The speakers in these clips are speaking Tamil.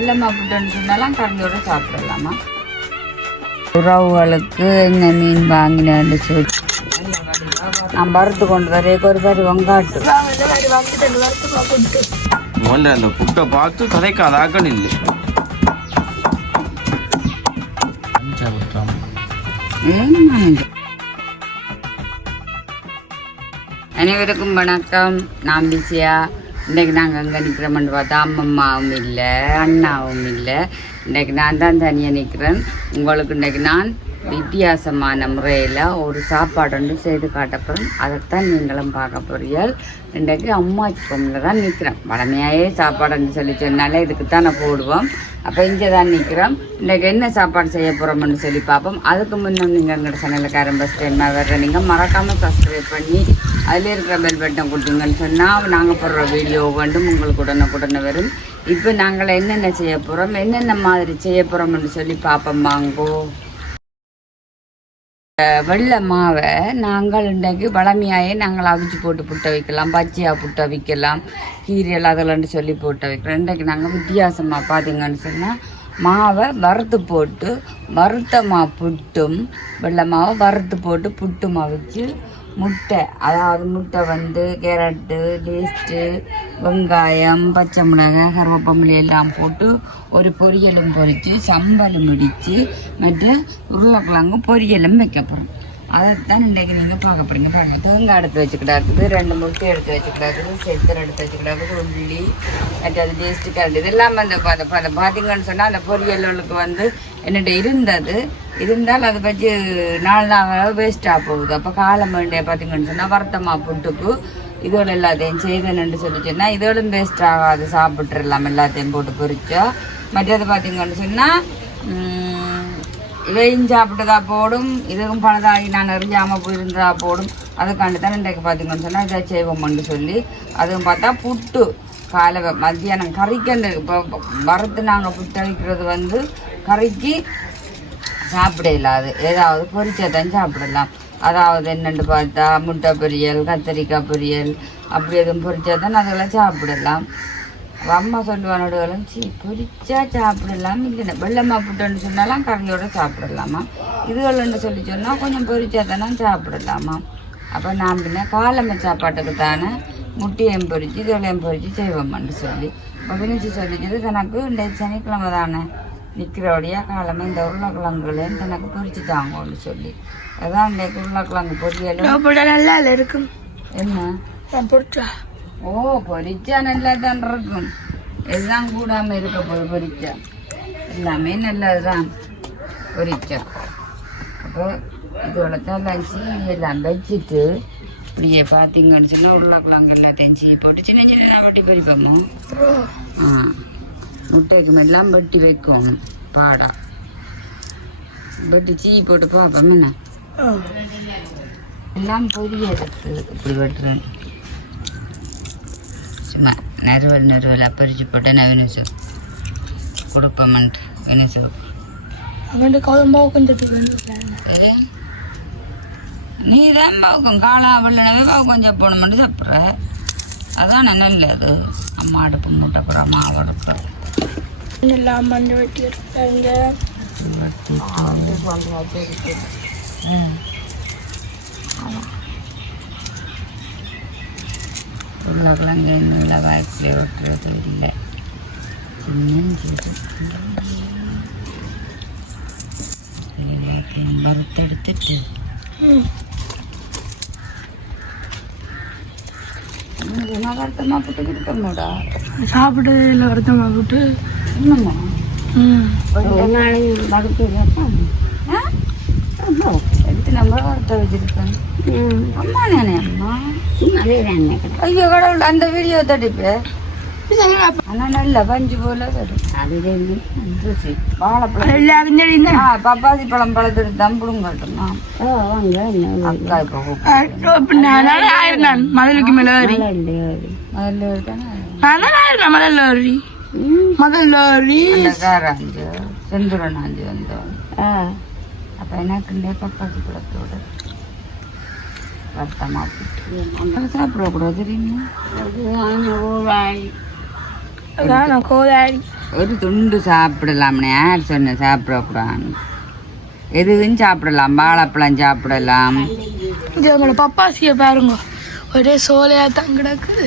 இல்லைம்மா புட்டுன்னு சொன்னாலும் கறந்தோட சாப்பிடலாமா? உறவுகளுக்கு என்ன மீன் வாங்கினு சொல்லி நான் வறுத்து கொண்டு வரேன். ஒரு பேர் வெங்காட்டு அந்த புட்டை பார்த்து கதைக்காதாக்கள் இல்லை. அனைவருக்கும் வணக்கம். நான் பிஸியா. இன்றைக்கு நாங்கள் அங்கே நிற்கிறோம்னு பார்த்தா அம்மம்மாவும் இல்லை, அண்ணாவும் இல்லை. இன்றைக்கு நான் தான் தனியாக நிற்கிறேன். உங்களுக்கு இன்றைக்கு நான் வித்தியாசமான முறையில் ஒரு சாப்பாடு ஒன்று செய்து காட்டப்போகிறேன். அதைத்தான் நீங்களும் பார்க்க போறீர்கள். இன்றைக்கு அம்மாச்சி பொம்மில் தான் நிற்கிறேன். வளமையாயே சாப்பாடுன்னு சொல்லி சொன்னாலே இதுக்கு தான் நான் போடுவோம். அப்போ இங்கே தான் நிற்கிறோம். இன்றைக்கு என்ன சாப்பாடு செய்ய போகிறோம்னு சொல்லி பார்ப்போம். அதுக்கு முன்னே நீங்கள் எங்களோட சேனலுக்கு ஃபஸ்ட் டைமாக வர்ற நீங்கள் மறக்காமல் சப்ஸ்கிரைப் பண்ணி அதில் இருக்கிற பெல் பட்டன் கொடுத்தீங்கன்னு சொன்னால் நாங்கள் போடுற வீடியோ வேண்டும் உங்களுக்கு உடனே வரும். இப்போ நாங்கள் என்னென்ன செய்ய போகிறோம், என்னென்ன மாதிரி செய்ய போகிறோம்னு சொல்லி பார்ப்போம். வாங்கோ. வெள்ளை மாவை நாங்கள் இன்றைக்கு பழமையாயே நாங்கள் அவிச்சு போட்டு புட்ட வைக்கலாம், பச்சையாக புட்ட வைக்கலாம், கீரைகள் அதெல்லாம் சொல்லி போட்டு வைக்கலாம். இன்றைக்கு நாங்கள் வித்தியாசமாக பார்த்தீங்கன்னு சொன்னால் மாவை வறுத்து போட்டு வறுத்த புட்டும் வெள்ளை மாவை வறுத்து போட்டு புட்டும் அவிச்சு முட்டை, அதாவது முட்டை வந்து கேரட்டு, டேஸ்ட்டு, வெங்காயம், பச்சை மிளகாய், கருவேப்பமில்லி எல்லாம் போட்டு ஒரு பொரியலும் பொரித்து சம்பலும் இடித்து மற்றும் உருளைக்கிழங்கு பொரியலும் வைக்க போகிறோம். அதைத்தான் இன்றைக்கு நீங்கள் பார்க்க போகிறீங்க. பாருங்கள், தேங்காய் எடுத்து வச்சுக்கிட்டாக்குது, 2 முட்டை எடுத்து வச்சுக்கிட்டாக்குது, செத்தர் எடுத்து வச்சுக்கிட்டாக்குது, உள்ளி மற்றது டேஸ்ட்டு கேரட் இதெல்லாம் வந்து பார்த்தீங்கன்னு சொன்னால் அந்த பொரியலுக்கு வந்து என்னிட்ட இருந்தால் அதை வச்சு 4 நாள் வேஸ்ட்டாக போகுது. அப்போ காலம் வேண்டிய பார்த்தீங்கன்னு சொன்னால் வறுத்தமா புட்டுக்கு இதோட எல்லாத்தையும் செய்தேன்னு சொல்லி சொன்னால் இதோடும் வேஸ்ட் ஆகாது, சாப்பிட்றலாம் எல்லாத்தையும் போட்டு பொரிச்சா. மற்றது பார்த்தீங்கன்னு சொன்னால் இதையும் சாப்பிட்டதா போடும், இதுக்கும் பணதாகி நான் எறிஞ்சாமல் போயிருந்ததா போடும். அதுக்காண்டி தான் இன்றைக்கு பார்த்தீங்கன்னு சொன்னால் இதை செய்வோம்னு சொல்லி அதுவும் பார்த்தா புட்டு காலை மத்தியானம் கறிக்கண்டு இப்போ வறுத்து நாங்கள் புட்டு அழிக்கிறது வந்து கறிக்கு சாப்பிட இல்லாது, ஏதாவது பொரிச்சதான் சாப்பிடலாம். அதாவது என்னென்னு பார்த்தா முட்டை பொரியல், கத்திரிக்காய் பொரியல் அப்படி எதுவும் பொரிச்சாதான் அதெல்லாம் சாப்பிடலாம். அம்மா சொல்லுவானோடலாம் பொரிச்சா சாப்பிடலாம், இல்லைன்னா வெள்ளம்மா புட்டுன்னு சொன்னாலாம் கறியோட சாப்பிடலாமா, இதுகள்னு சொல்லி சொன்னால் கொஞ்சம் பொரிச்சா தானே சாப்பிடலாமா. அப்போ நான் பின்ன காலமை சாப்பாட்டுக்கு தானே முட்டையும் பொரிச்சு இதோலையும் பொரிச்சு செய்வோம்னு சொல்லி இப்போ வினிச்சு சொல்லிச்சது தனக்கு இந்த சனிக்கிழமை தானே நிற்கிறோடையா காலமை இந்த உருளைக்கிழங்குகளையும் தனக்கு பொரிச்சு தாங்கன்னு சொல்லி அதான் இந்த உருளைக்கிழங்கு பொரியலும் நல்லா இருக்கும். என்ன பொரிச்சா? ஓ, பொரிச்சா நல்லா தான் இருக்கும். எல்லாம் கூடாமல் இருக்க போது பொரிச்சா எல்லாமே நல்லதுதான் பொரிச்சா. அப்போ இதோடத்தான் லஞ்சி எல்லாம் வச்சுட்டு இப்படியே பார்த்தீங்கன்னு சொன்னால் உருளைக்கிழங்கு எல்லாத்தையும் சீ போட்டு சின்ன சின்ன வெட்டி பறிப்போமோ. முட்டைக்கு எல்லாம் வெட்டி வைக்கணும், பாடா வெட்டி சீ போட்டு பார்ப்போம். என்ன எல்லாம் பொரிய எடுத்து இப்படி வெட்டுறேன். சும்மா நறுவலாக பறிச்சு போட்டு நான் வினிசு கொடுப்போம்ன்ட்டு வினிசு நீ தான் பவுக்கும் காளா வெள்ளனவே பவுக்கம் சாப்பிடணுமெண்டு சாப்பிட்ற. அதான் நல்லது. அம்மா அடுப்பு மூட்டை போகிற மாவு அடுப்பு எல்லாம் மண்ணு வெட்டி எடுத்தாங்க. உருளைக்கிழங்கு எண்ணெயில் வாய்ப்பில் ஓட்டுறது இல்லை. வறுத்தெடுத்துட்டு வருத்தமா போட்டு கொடுக்கணுடா. சாப்பிட்டது இல்லை வருத்தமா போட்டு இன்னுமா எடுத்து நம்ம வறுத்த வச்சிருக்கேன். அம்மா நானே அம்மா ஐயோ கடவுள் அந்த வீடியோ தட்டிப்பேன். ஆனால் நல்ல பஞ்சு போல வரும். வாழைப்பழம் பப்பாசி பழம் பழத்துக்கு தம்புடும் காட்டுமா. அக்கா இப்போ மதலுக்கு மேலே காராஞ்சு செந்துரனாஞ்சு வந்தோம். அப்போ எனக்கு பப்பாசி பழத்தோட வருத்தமா சாப்பிடக்கூடாது தெரியுமா. கோதாரி ஒரு துண்டு சாப்பிடலாம்னே யார் சொன்ன சாப்பிடக்கூடாது எதுவும் சாப்பிடலாம் வாழைப்பழம் சாப்பிடலாம் இது உங்களோட பப்பாசியை பாருங்க ஒரே சோலையா தான் கிடக்குது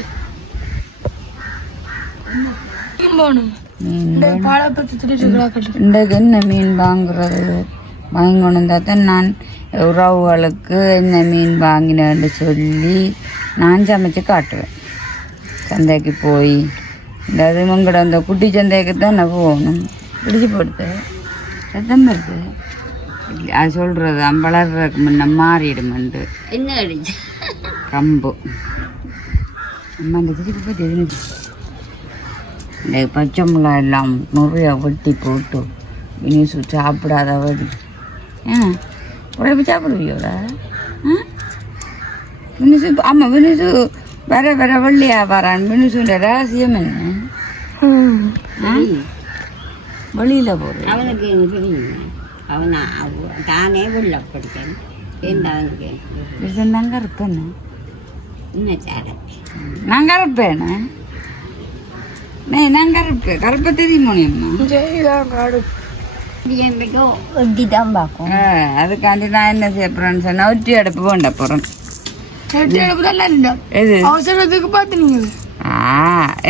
போகணும் வாழைப்பழத்தை திட்டு கிடக்கட்டும் இன்றைக்கு என்ன மீன் வாங்குறது வாங்கி கொண்டு வந்தால் தான் நான் உறவுகளுக்கு என்ன மீன் வாங்கினேன்னு சொல்லி நான் சமைச்சு காட்டுவேன் சந்தைக்கு போய் இந்த அது உங்களோட அந்த குட்டி சந்தைக்கு தான் நான் போகணும் பிடிச்சி போடுது சத்தம் வருது அது சொல்கிறது வளர்றதுக்கு முன்ன மாறிடுமெண்டு என்ன அடிச்சு கம்பு அம்மா இந்த திருப்பி பற்றி எதுன்னு இந்த பச்சை மிளகா எல்லாம் நிறைய வெட்டி போட்டு வினிசு சாப்பிடாத வடி உடம்பு சாப்பிடுவியோடா வினிசு ஆமாம் வினிசு வர வர வள்ளியா வரான் வினிசுன்ற ரகசியம் என்ன வெளியில் போகிறேன் அவனுக்கு அவன் தானே உள்ள படித்தேன் நாங்கள் இருப்பேன் இன்னும் சாட நாங்கள் இருப்பேண்ணே நாங்கள் இருப்பேன் கருப்பை தெரியுமோ இதான் காடு ஒட்டி தான் பார்க்கும் அதுக்காண்டி நான் என்ன செய்ய போகிறேன்னு சொன்னால் ஒற்றி அடுப்பு வேண்ட போகிறேன் எது அவசரத்துக்கு பார்த்து நீங்க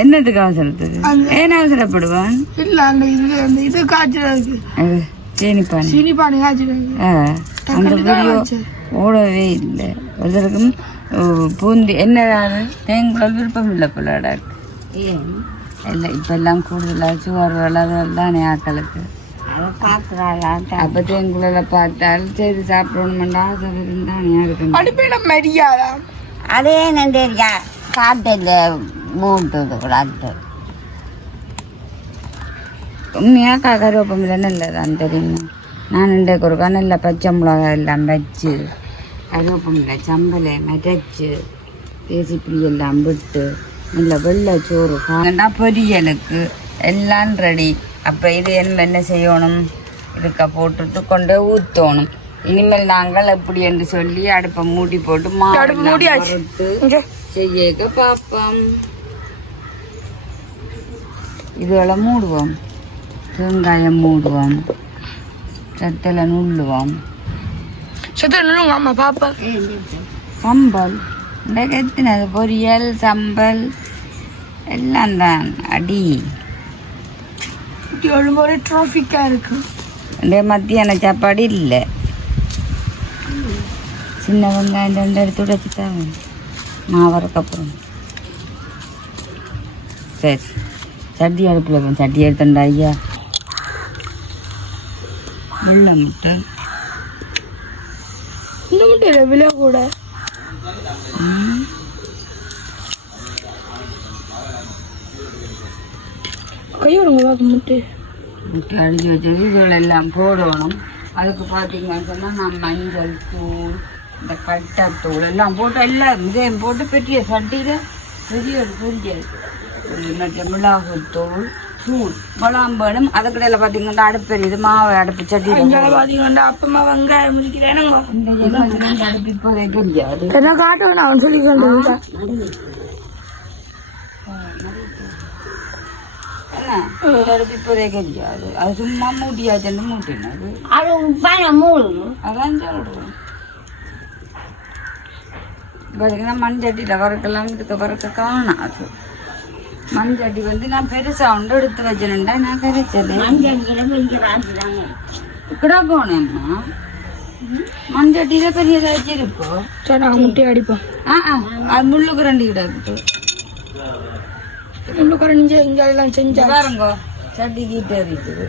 என்னத்துக்கு அவசரத்துக்கு ஏன் அவசரப்படுவான் இல்ல அந்த இது காய்ச்சலுக்கு சீனிப்பானி சீனிப்பானி காய்ச்சலுக்கு அந்த வீடியோ ஓடவே இல்லை ஒருத்தருக்கும் பூந்தி என்னடாது தேங்குழல் விருப்பம் இல்லை பிள்ளாடா இல்லை இப்போ எல்லாம் கூடுதலாக சுவர் வளர்தான் ஆக்களுக்கு அதை பார்க்குறாளா அப்போ தேங்குழலை பார்த்தால் சரி சாப்பிடணுமெண்டா ஆசை இருந்தானே இருக்கு அடுப்பிடம் மரியாதா அதே நன்றியா காட்டில் மூட்டுது கூடாது உண்மையாக கருவேப்பம் இல்லை நல்லதான் தெரியுமா நான் இன்றைக்கு ஒரு நல்ல பச்சை மிளகாய் எல்லாம் வச்சு கருவேப்பம் இல்லை சம்பலை மறைச்சு தேசிப்புளி எல்லாம் விட்டு நல்ல வெள்ளை சோறு காண்டா பொரியலுக்கு எல்லாம் ரெடி அப்போ இது என்ன செய்யணும் இதுக்க போட்டுட்டு கொண்டு ஊற்றணும் இனிமேல் நாங்கள் எப்படி என்று சொல்லி அடுப்பை மூடி போட்டு மாட்டு செய்ய பார்ப்போம் இதுவெல்லாம் மூடுவோம் வெங்காயம் மூடுவோம் சத்தலை நுள்ளுவோம் அம்மா பாப்பா சம்பல் இந்த எத்தினது பொரியல் சம்பல் எல்லாம் தான் அடி ஒரு டிராஃபிக்கா இருக்கு இந்த மத்தியான சாப்பாடு இல்லை சின்ன வெங்காயம் 2 எடுத்து உடைச்சிட்டாங்க மாவரக்கப்புறம் சரி சட்டி அடுப்பில் சட்டி எடுத்துண்டா ஐயா வெள்ளை முட்டை இந்த முட்டையில விலை கூட கையோடுங்க முட்டை முட்டை அடிச்சு வச்சது இதுகள் எல்லாம் போடணும் அதுக்கு பார்த்தீங்கன்னு சொன்னால் நான் மஞ்சள் தூள் இந்த கட்டத்தூள் எல்லாம் போட்டு எல்லாம் இதையும் போட்டு பெரிய சட்டியில் பெரிய ஒரு பொரியல் ஒரு மற்ற மிளகுத்தூள் தூள் மிளகாம் வேணும் அதுக்கடையில் பார்த்தீங்கன்னா அடுப்பு இது மாவு அடுப்பு சட்டி பார்த்தீங்கன்னா அப்பமா வெங்காயம் முடிக்கிறேன் இந்த அடுப்பு இப்போதே தெரியாது என்ன காட்டுவேன் அவன் சொல்லிக்கிட்டு அடுப்பு இப்போதே தெரியாது அது சும்மா மூட்டியாச்சுன்னு மூட்டினது அது பணம் மூடு அதான் சொல்கிறேன் பார்த்தீங்கன்னா மண்சட்டியில் வறுக்கலாம் இதுக்கு வறுக்க காணாது மண்சட்டி வந்து நான் பெருசாக உண்டு எடுத்து வச்சேன்டா நான் கரைச்சது கிடக்கணும்மா மண்சட்டியில் பெரியதாக வச்சிருப்போம் சரி நாங்கள் முட்டை அடிப்போம் அது முள்ளுக்கு 2 கிடக்கு முள்ளுக்கு இங்கே எல்லாம் செஞ்சா பாருங்கோ சட்டி கீட்டு இருக்குது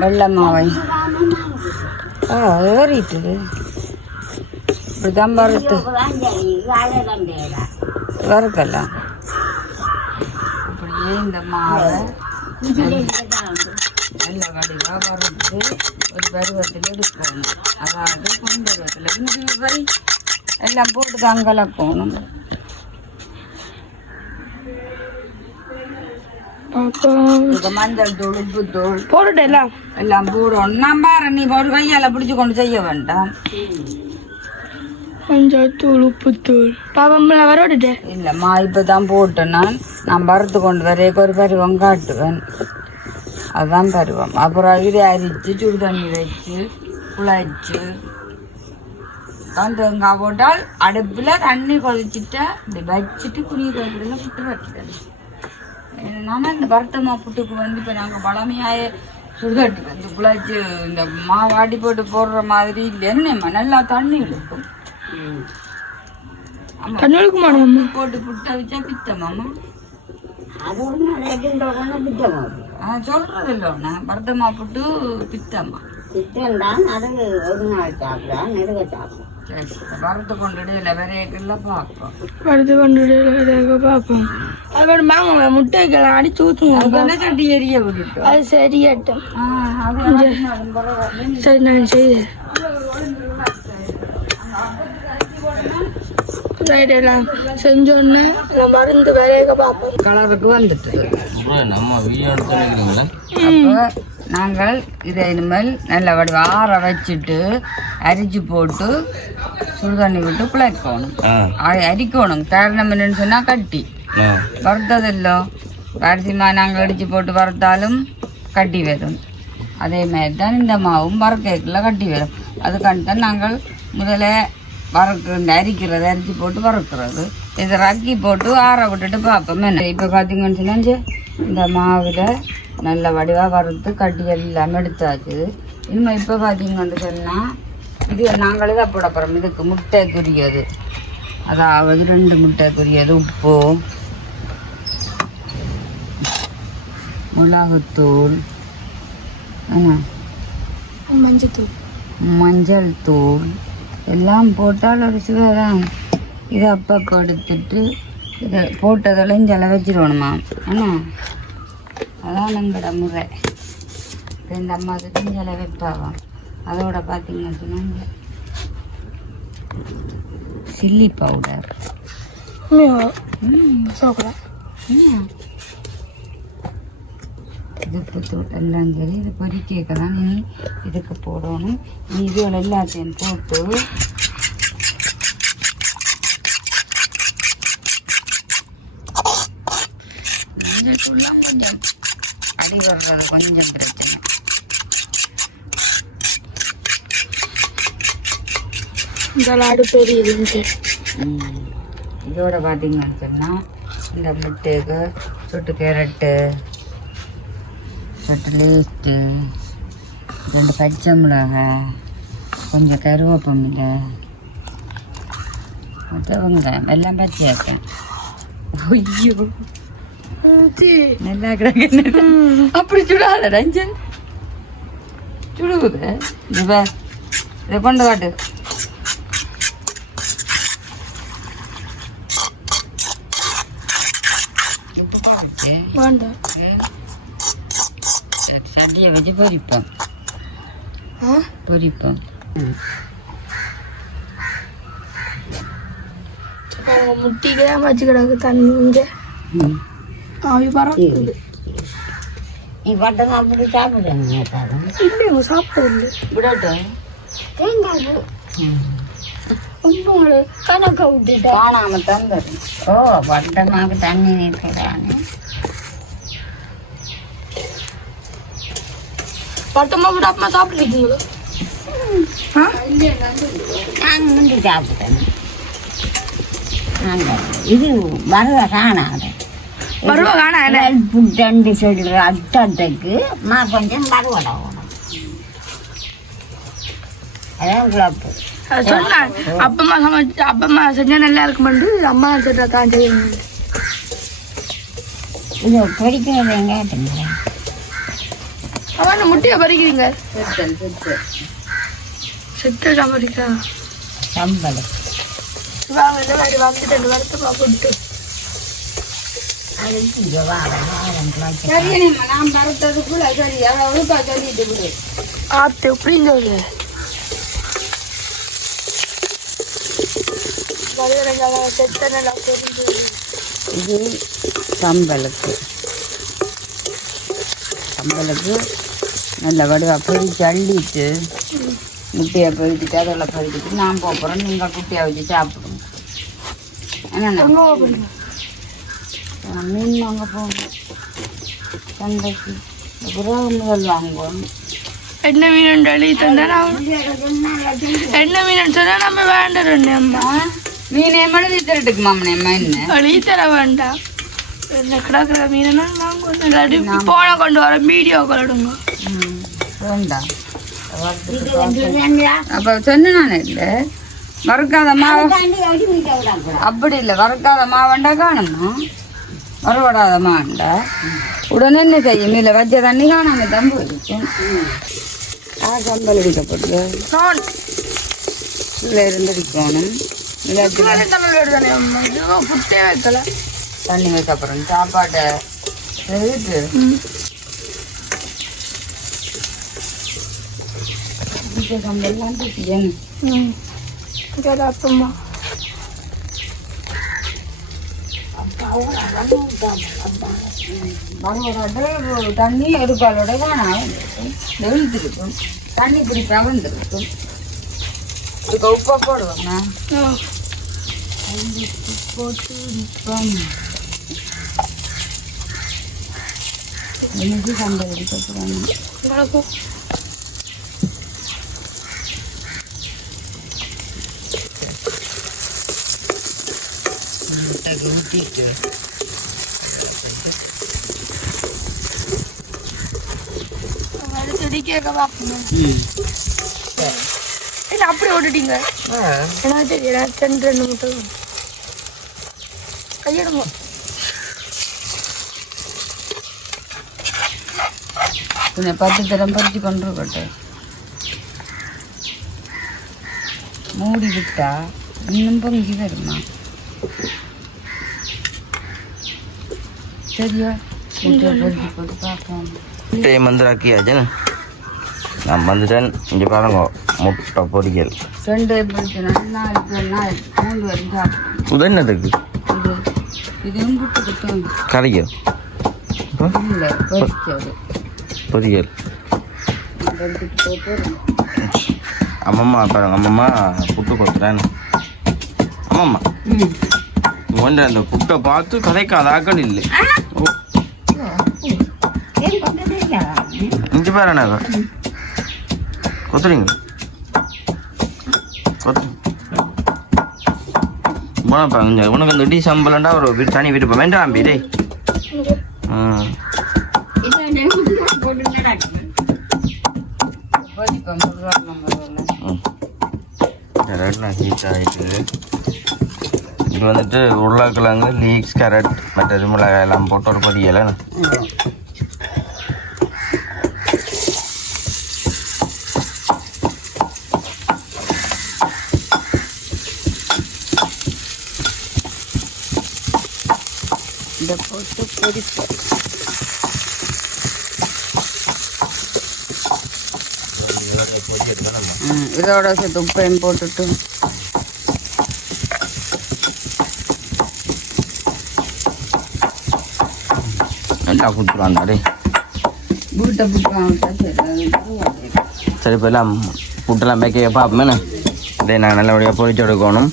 வெள்ளை மாவை ஏறிட்டுது இப்படிதான் வறுத்து வறுக்கலாம் இப்படியே இந்த மாவை நல்ல வடிவாக வறுத்து ஒரு பருவத்தில் எடுக்கணும் அதாவது பருவத்தில் எல்லாம் போட்டு தான் கலக்கணும் மஞ்சள் தூள் உப்பு தூள் போட்டுட்டு எல்லாம் போடணும் நான் பாரு நீ ஒரு கையால் பிடிச்சி கொண்டு செய்ய வேண்டாம் மஞ்சள் தூள் உப்புத்தூள் பாப்பா வரோட்டுட்டேன் இல்லைம்மா இப்போ தான் போட்டேன் நான் வறுத்து கொண்டு வரைக்கும் ஒரு பருவம் காட்டுவேன். அதுதான் பருவம். அப்புறம் இதை அரிச்சு சுடு தண்ணி வச்சு குழச்சி தான் தேங்காய் போட்டால் அடுப்பில் தண்ணி கொதிச்சுட்டா இப்படி வச்சுட்டு குனிய கருப்பில் புட்டு வச்சுட்டேன். என்னன்னா இந்த வருத்தமா புட்டுக்கு வந்து இப்போ நாங்கள் பழமையாய சுடுகாட்டு வந்து குழச்சி இந்த மாவாடி போட்டு போடுற மாதிரி இல்லைன்னு நல்லா தண்ணி இழுக்கும். போட்டு புட்டை வச்சா பித்தமாமா அது ஒரு நாளைக்கு பித்தமா சொல்றது இல்லைண்ணா வருத்தமா புட்டு பித்தம்மா பித்தம் தான். அது ஒரு நாள் சாப்பிடலாம், நெருங்க சாப்பிடலாம். வறுத்து கொண்டுட்டு இல்லை விரையக்குள்ள பார்ப்போம். வறுத்து கொண்டு பார்ப்போம். அதோட மாங்க முட்டைக்கெல்லாம் அடிச்சு ஊற்றுங்க. சட்டி எரிய விட்டுட்டோம். அது சரியட்டும். சரி நான் செய்தேன். எல்லாம் செஞ்சோன்னு மருந்து விரைய பார்ப்போம். கலருக்கு வந்துட்டு நம்ம வீடியோ எடுத்துக்கிறீங்களா? அப்போ நாங்கள் இதை இனிமேல் நல்ல வடிவ ஆற வச்சுட்டு அரிச்சு போட்டு சுடுதண்ணி விட்டு குழைக்கணும். அரிக்கணும். காரணம் என்னன்னு சொன்னால் கட்டி வறுத்ததில்லோ அரிசிமா நாங்கள் அடித்து போட்டு வறுத்தாலும் கட்டி வரும். அதே மாதிரி தான் இந்த மாவும் வறுக்கைக்குள்ள கட்டி வரும். அதுக்காண்டி தான் நாங்கள் முதல்ல இந்த அரிக்கிறது அரிசி போட்டு வறுக்கிறது. இதை ரக்கி போட்டு ஆற விட்டுட்டு பார்ப்போம். என்ன இப்போ பார்த்தீங்கன்னு சொன்னால் இந்த மாவில் நல்ல வடிவாக வறுத்து கட்டி எல்லாம் எடுத்தாச்சு. இனிமேல் இப்போ பார்த்தீங்கன்னு சொன்னால் இது நாங்களே தான் போட போகிறோம். இதுக்கு முட்டைக்குரியது, அதாவது 2 முட்டைக்குரியது, உப்பு, மிளகுத்தூள், மஞ்சள் தூள் எல்லாம் போட்டால் ஒரு சுவைதான். இதை அப்பப்போ எடுத்துட்டு இதை போட்டதெல்லாம் இங்கே வச்சிடணுமா? அதான் எங்களோட முறை. இந்த அம்மாவுக்கு இங்கே வைப்பாவாம். அதோட பார்த்தீங்கன்னா சொன்னாங்க சில்லி பவுடர், இதுப்புத்தூள் எல்லாம் சரி. இது பொரிக்கலாம். நீ இதுக்கு போடணும். நீ இதுகள் எல்லாத்தையும் போட்டு மஞ்சள் தூள்லாம் கொஞ்சம் அடி வர்றது கொஞ்சம் பிரச்சனை. இதோட பார்த்தீங்கன்னு சொன்னால் இந்த முட்டைக்கு சொட்டு கேரட்டு, சொட்டு லேஸ்ட்டு, 2 பச்சை மிளகாய், கொஞ்சம் கருவேப்பமில்லை, மற்ற வெங்காயம் எல்லாம் பச்சையாக்கேன். ஐயோ நல்லா இருக்கிறாங்க. அப்படி சுடாத ரஞ்சன், சுடுகுது. இதை கொண்டு காட்டு. சட்டியை வச்சு பொரிப்போம். முட்டிக்கெல்லாம் வச்சு கிடக்கு தண்ணி. இங்கே ஆவி பறக்குது. நீ பட்டம் அப்படி சாப்பிடுங்க. இல்லைங்க சாப்பிடல விடட்டும். தேங்காய் கணக்க விட்டுட்டு காணாம தந்துடும். ஓ பட்டமாக தண்ணி நீட்டுறாங்க. பட்டமா விட அப்பமா சாப்பிட்டுருக்கீங்களா? நாங்கள் முந்தி சாப்பிட்டேன். இது வருவ காணாது. புட்டண்டு சொல்ற அட்டத்துக்கு கொஞ்சம் மறுவடை ஓடும். அதான் குழப்பு. சொன்னான் அப்பமா சமைச்சு அப்பமா செஞ்சா நல்லா இருக்குமெண்டு அம்மா செஞ்சா தான் செய்யணும். இது பொறிக்கிறது எங்க அவன் முட்டையை பறிக்கிறீங்க? செத்து சம்பரிக்கா சம்பளம் வாங்க இந்த மாதிரி வாங்கிட்டு 2 வருஷமா போட்டு நான் பறத்ததுக்குள்ள சரி அவ்வளோ சொல்லிட்டு விடு. ஆத்து எப்படின்னு சொல்லு. இது சம்பளுக்கு நல்ல வடுவா பொறிச்சு அள்ளிட்டு முட்டையை பொறிக்கிட்டு அதெல்லாம் பொறிக்கிட்டு நான் போகிறேன், நீங்கள் குட்டியை வச்சு சாப்பிடுங்க. என்னென்ன மீன் வாங்க போகணும் சந்தைக்கு, அப்புறம் முதல் வாங்குவோம். என்ன மீன் எழுதி தந்தா என்ன மீன் சொன்னா நம்ம வேண்டாம். அம்மா மீன் எம்மனு தரட்டுக்கு மாமனே அம்மா என்ன எழுதி தர வேண்டாம். என்ன கிடக்குற மீனா நாங்கள் இல்லாட்டி போன கொண்டு வர வீடியோ கொள்ளுங்க. வேண்டாம் அப்போ சொன்ன நான் இல்லை வறுக்காத மாவு அப்படி இல்லை, வறுக்காத மாவண்டா காணுமா, வறுபடாத மாவண்டா உடனே என்ன செய்யும், இல்லை வச்ச தண்ணி காணாம தான் போயிருக்கும். கம்பல் அடிக்கப்படுது இதில் இருந்திருக்கணும். புட்டே வைக்கல தண்ணி வைக்க அப்புறம் சாப்பாட்டை செய்து கம்பெல்லாம் அப்பமா தண்ணி எடுப்பாலோட காணாம எழுந்திருக்கும், தண்ணி பிடிப்பா வந்துருக்கும். இதுக்கு உப்பா போடுவாங்க போட்டு எனக்கு சம்பளம் எடுக்க ஊற்றிட்டு செடி கேட்க பார்க்கணும். என்ன அப்படி ஓட்டுட்டீங்க? ஏன்னா தெரியல 2 முட்டை கையிடுமோ கொஞ்சம் 10 தரம் பறிச்சு கொண்டு போட்டேன். மூடி விட்டா இன்னும் பொங்கி வருமா? சரியா பொறிச்சு போட்டு பார்க்கலாம். முட்டையை மந்திராக்கியாச்சு, நான் வந்துட்டேன். இங்கே பாருங்க முட்டை பொரியல் 2 பொறிச்சுனா 4 3 வரைக்கும் சாப்பிடுவோம். உதன்னதுக்கு இதுவும் புட்டு குட்டும் கறியோ இல்லை பொறிச்சது பொரியல். அம்மம்மா பாருங்க, அம்மம்மா புட்டு கொடுத்துறேன். அம்மம்மா ஒன்று அந்த புட்டை பார்த்து கதைக்காத ஆக்கள் இல்லை. இஞ்சி பாரு கொத்துறீங்க உனக்கு அந்த டீ சம்பளம்டா ஒரு தனி விருப்பம் வேண்டாம் டே. ஹீட் ஆகிட்டு இது வந்துட்டு உருளைக்கிழங்கு, லீக்ஸ், கேரட், மற்றது மிளகாய் எல்லாம் போட்டு ஒரு பொரியலை. இதை போட்டு பொரிப்போம். இதோட சேர்த்து உப்பையும் போட்டுட்டு நல்லா கொடுத்துருவாண்டா டே. பூட்டை புட்டு சரி இப்போ எல்லாம் புட்டெல்லாம் மேய்க்க பார்ப்போமே. இதே நான் நல்லபடியாக பொரிச்சு எடுக்கணும்.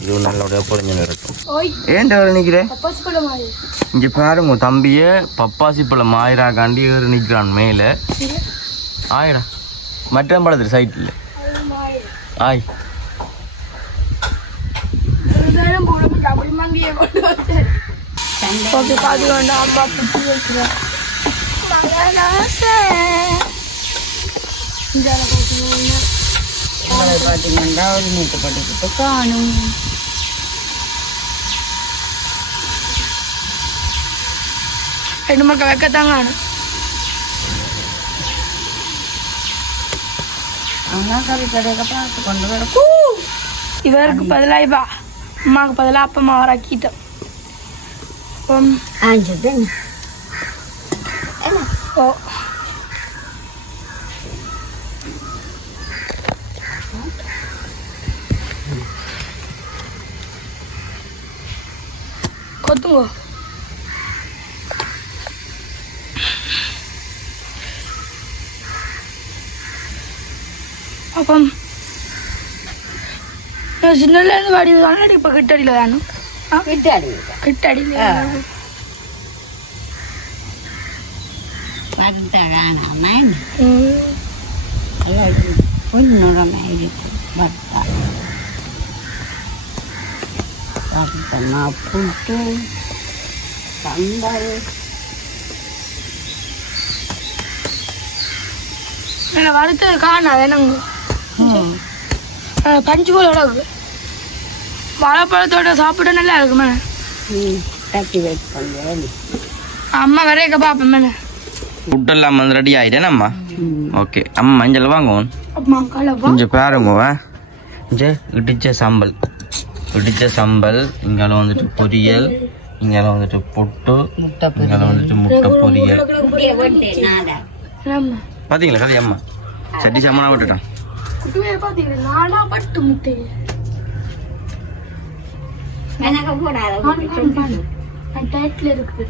இது நல்லபடியாக பொரிஞ்சு இருக்கும். ஏன்டா நிற்கிறேன் இங்கே பாருங்க, தம்பியை பப்பாசி பழம் ஆயிராக்காண்டி ஏறு நிற்கிறான் மேலே. ஆயிரா மற்ற பழத்தில் சைட்டில் ஆய் பார்த்தீங்கன்னா ஒரு நீட்டு படிக்கிட்டு காணும். ரெண்டு மக்கள் வைக்கத்தாங்க ஆனால் கறி கடையை பார்த்து கொண்டு வர இவருக்கு பதிலாக இவா அம்மாவுக்கு பதிலாக அப்பா ஆக்கிட்டோம். ஓ கொத்துங்கோ. அப்பம் சின்னலேருந்து வடிவு தானே இப்போ கிட்டடியில் தானே கிட்டாடி கிட்டடியில் பருத்தகானாம பொன்னுடமை இருக்கு பருத்தமா புட்டு சம்பல் எனக்கு வறுத்தது காணாது என்னங்க பஞ்சு போல இருக்கு வாழைப்பழத்தோட சாப்பிட நல்லா இருக்குமே தட்டி வைப்பேன் அம்மா வரையக்க பார்ப்பேன் மேலே ஃபுட்டெல்லாம் வந்து ரெடி ஆகிட்டேன் அம்மா ஓகே அம்மா மஞ்சள் வாங்குவோம் அம்மா கலப்பா கொஞ்சம் பாருங்க இங்கே இடிச்ச சம்பல் இங்கால வந்துட்டு பொரியல் இங்கால வந்துட்டு புட்டு இங்கால வந்துட்டு முட்டை பொரியல் பார்த்தீங்களா கதை அம்மா சட்டி சாமானா விட்டுட்டான் பார்த்தீங்கன்னா நானா பட்டு முட்டை எனக்கு போடாது டயட்ல இருக்குது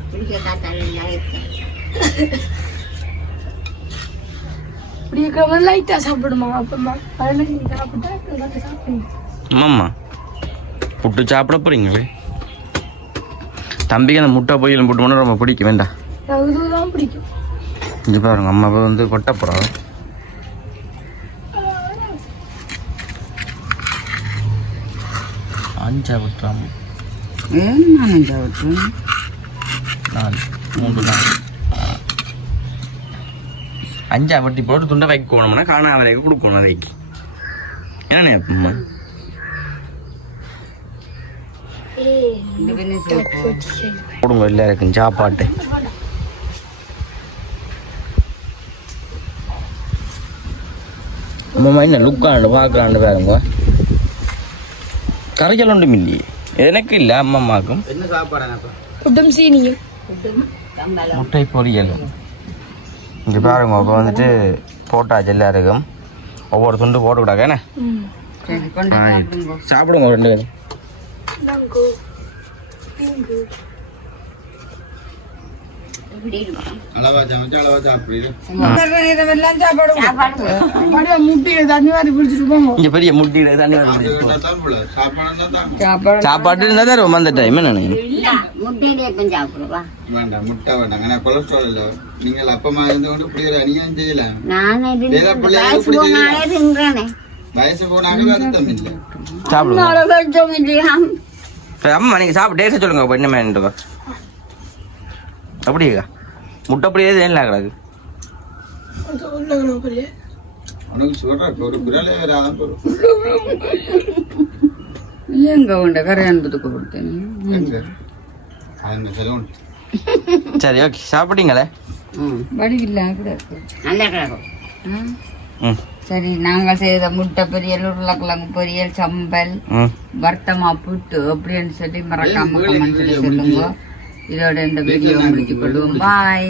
இப்படி இருக்கிற லைட்டா சாப்பிடுமா அப்பமா பதினஞ்சு சாப்பிட்டா சாப்பிடுங்க ஆமாம்மா புட்டு சாப்பிட போறீங்களே தம்பிக்கு அந்த முட்டை பொரியல் புட்டு பண்ண ரொம்ப பிடிக்கும் வேண்டாம் இதுதான் பிடிக்கும் இங்கே பாருங்க அம்மா வந்து கொட்ட போகிறோம் அஞ்சா விட்டுறாம நாலு 3 நாள் அஞ்சா வட்டி போட்டு துண்டை வைக்கணும்னா காணா வரைக்கும் கொடுக்கணும் அதைக்கு என்ன அம்மா போடுங்க எல்லாருக்கும் சாப்பாட்டு அம்மா என்ன லுக்காண்டு பார்க்கலான்னு பாருங்க கரைச்சல் ஒன்றும் இல்லையே எனக்கு இல்லை அம்மாக்கும் என்ன சாப்பாடு புட்டும் சீனியும் முட்டை பொரியலும் இங்கே பாருங்க இப்போ வந்துட்டு போட்டாச்சு எல்லாருக்கும் ஒவ்வொரு துண்டு போட்டு விடாக்க என்ன சாப்பிடுங்க 2 பேரும் இங்க பெரிய முட்டியில தண்ணி சாப்பாடு இருந்தா தருவோம் அந்த டைம் என்ன முட்டையிலே சாப்பிடுவா வேண்டாம் முட்டை வேண்டாம் ஏன்னா கொலஸ்ட்ரால் இல்லை நீங்கள் அப்பமா இருந்து கொண்டு இப்படி ஒரு அநியாயம் செய்யலாம் வயசு போனாங்க வருத்தம் இல்லை சாப்பிடுவோம் அம்மா நீங்க சாப்பிட்டு டேஸ்ட் சொல்லுங்க என்ன மேன்ட்டு அப்படியா முட்டை அப்படியே என்ன கிடக்கு உனக்கு சொல்றேன் ஒரு குரலே வராதான் எங்க உண்ட கரை அன்பதுக்கு கொடுத்தேன் சரி ஓகே சாப்பிட்டீங்களே வடிவில்லை நல்லா கிடக்கும் சரி நாங்கள் செய்த முட்டை பொரியல் உருளைக்கிழங்கு பொரியல் சம்பல் வர்த்தமா புட்டு அப்படின்னு சொல்லி மறக்காம கமெண்ட்ல சொல்லுங்க இதோட இந்த வீடியோ முடிச்சு கொள்வோம் பாய்